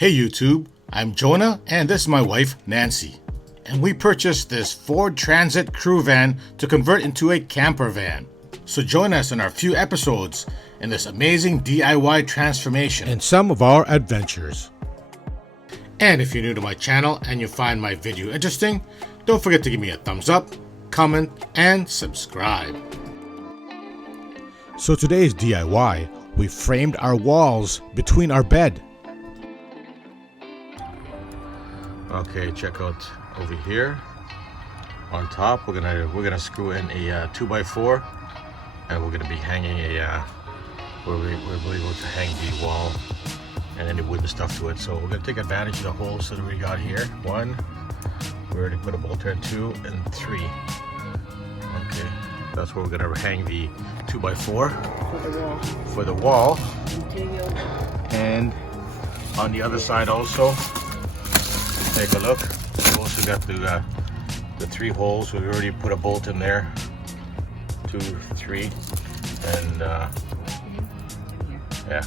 Hey YouTube, I'm Jonah and this is my wife Nancy. And we purchased this Ford Transit crew van to convert into a camper van. So join us in our few episodes in this amazing DIY transformation and some of our adventures. And if you're new to my channel and you find my video interesting, don't forget to give me a thumbs up, comment, and subscribe. So today's DIY, we framed our walls between our bed. Okay, check out over here on top. We're gonna screw in a 2x4, and we're gonna be hanging we'll be able to hang the wall and any wooden stuff to it. So we're gonna take advantage of the holes that we got here. One, we already put a bolt here, 2 and 3. Okay, that's where we're gonna hang the 2x4 for the wall. And on the other side also. Take a look. We've also got the 3 holes. We already put a bolt in there. 2, 3, and yeah,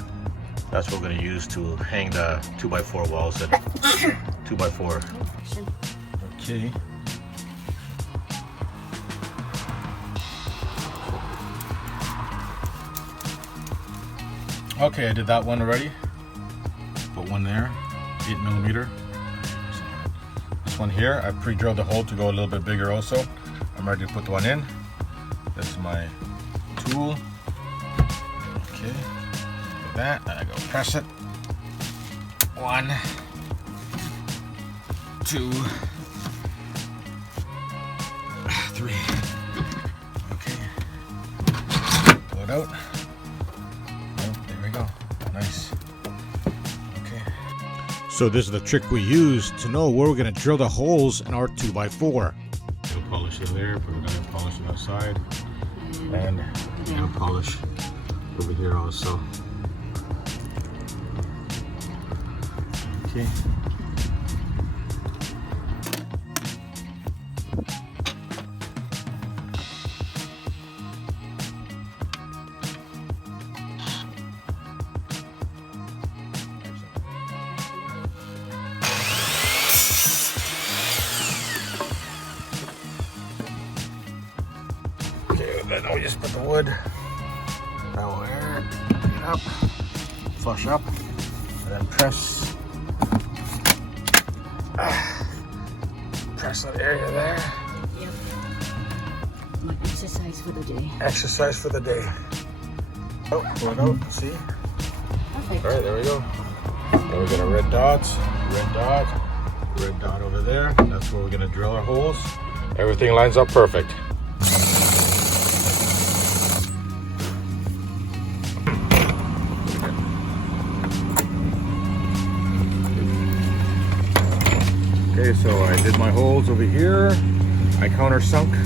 that's what we're going to use to hang the 2x4 walls. At 2x4. Okay. Okay, I did that one already. Put one there, 8mm. One here, I pre-drilled the hole to go a little bit bigger also. I'm ready to put one in. This is my tool. Okay, like that, and I go press it. 1, 2, 3. Okay, pull it out. Oh, there we go. Nice. So this is the trick we use to know where we're going to drill the holes in our 2x4. We'll polish it there, but we're going to polish it outside. And we're going to polish over here also. Okay. Then we just put the wood right there, get up, flush up, and then press that area there. Yep. My exercise for the day. Exercise for the day. Oh, pull it out, see? Perfect. Alright, there we go. Then we got a red dot over there. That's where we're gonna drill our holes. Everything lines up perfect. Okay, so I did my holes over here. I countersunk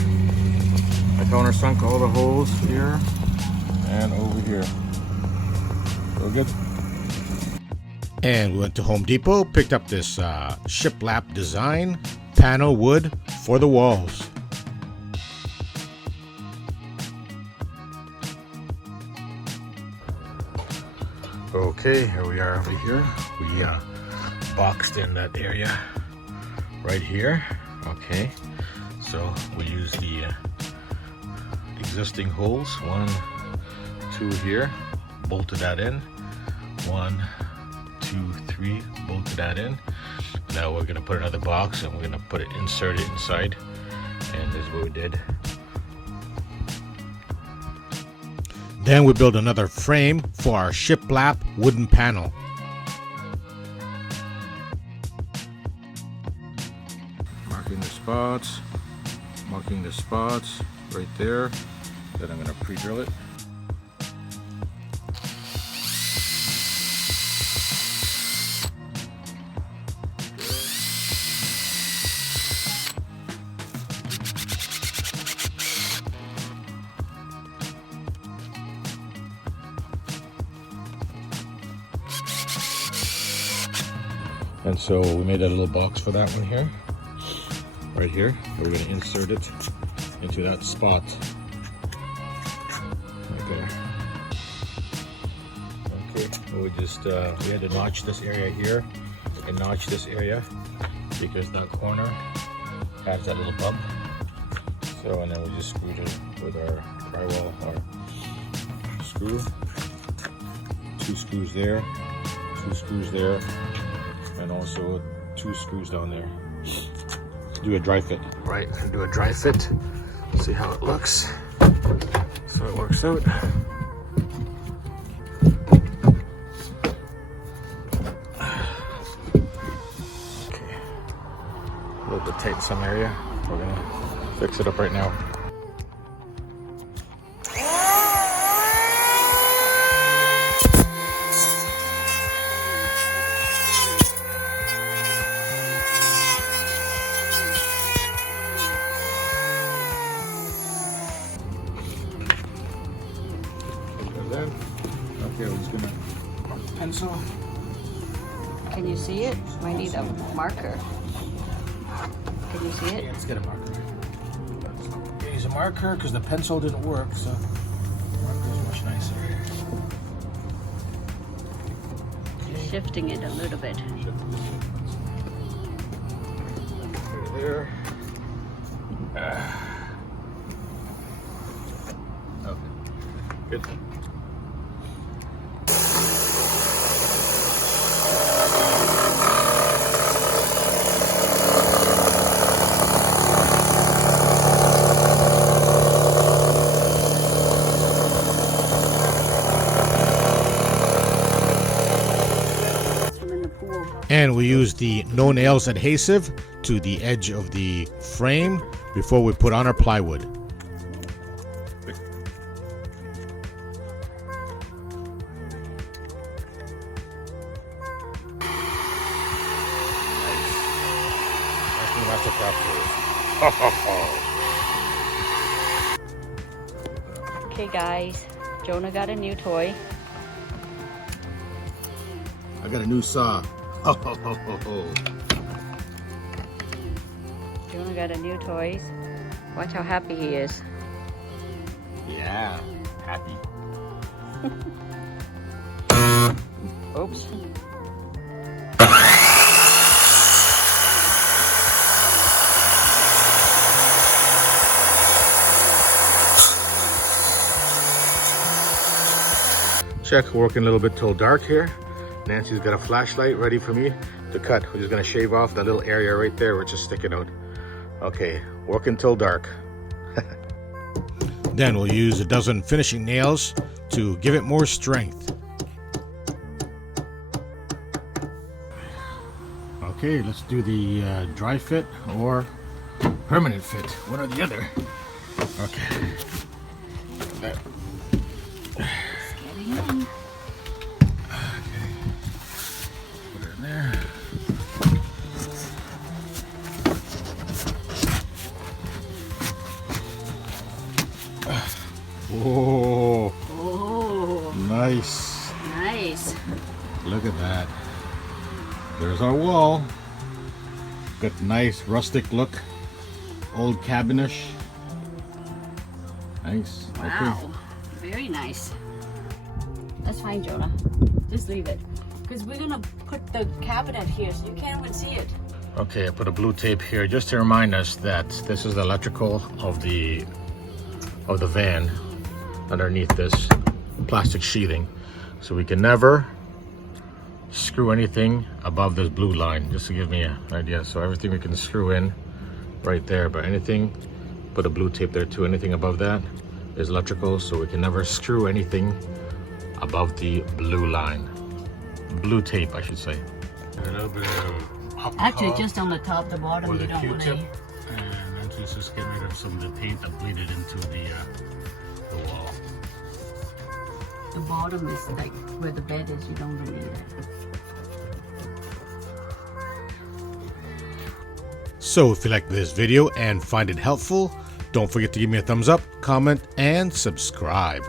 all the holes here and over here. Real good. And we went to Home Depot, picked up this shiplap design panel wood for the walls. Okay, here we are over here. We boxed in that area right here. Okay, so we use the existing holes, 1, 2 here, bolted that in, 1, 2, 3, bolted that in. Now we're gonna put another box and we're gonna insert it inside, and this is what we did. Then we build another frame for our shiplap wooden panel. Marking the spots right there. Then I'm going to pre-drill it. And so we made a little box for that one here. Right here, we're going to insert it into that spot right there. Okay, we had to notch this area here and notch this area because that corner has that little bump. So, and then we just screwed it with our drywall or screw. 2 screws there, 2 screws there, and also 2 screws down there. Do a dry fit. Right, and do a dry fit. See how it looks. So it works out. Okay. A little bit tight in some area. We're gonna fix it up right now. Okay, we're just gonna mark the pencil. Can you see it? I need a marker. Can you see it? Yeah, let's get a marker. Use a marker because the pencil didn't work, so marker is much nicer. Just shifting it a little bit. Right there. Okay. Good. And we use the no nails adhesive to the edge of the frame before we put on our plywood. Okay guys, Jonah got a new toy. I got a new saw. Jonah got a new toy. Watch how happy he is. Yeah, happy. Oops. Check, working a little bit till dark here. Nancy's got a flashlight ready for me to cut. We're just gonna shave off that little area right there which is sticking out. Okay, working till dark. Then we'll use a dozen finishing nails to give it more strength. Okay, let's do the dry fit or permanent fit, one or the other. Okay. Oh, nice. Nice. Look at that. There's our wall. Got nice rustic look. Old cabinish. Nice. Wow. Okay. Very nice. That's fine, Jonah. Just leave it. Because we're going to put the cabinet here so you can't even see it. Okay, I put a blue tape here just to remind us that this is the electrical of the van underneath this plastic sheathing, so we can never screw anything above this blue line, just to give me an idea. So everything we can screw in right there, but anything, put a blue tape there too. Anything above that is electrical, so we can never screw anything above the blue line. Blue tape, I should say. A little bit of Actually, just on the top, the bottom, with you a don't want Q-tip, to. and then just get rid of some of the paint that bleeded into the wall. The bottom is like where the bed is, you don't really need it. So if you like this video and find it helpful, don't forget to give me a thumbs up, comment, and subscribe.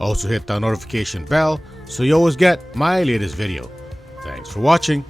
Also hit the notification bell so you always get my latest video. Thanks for watching.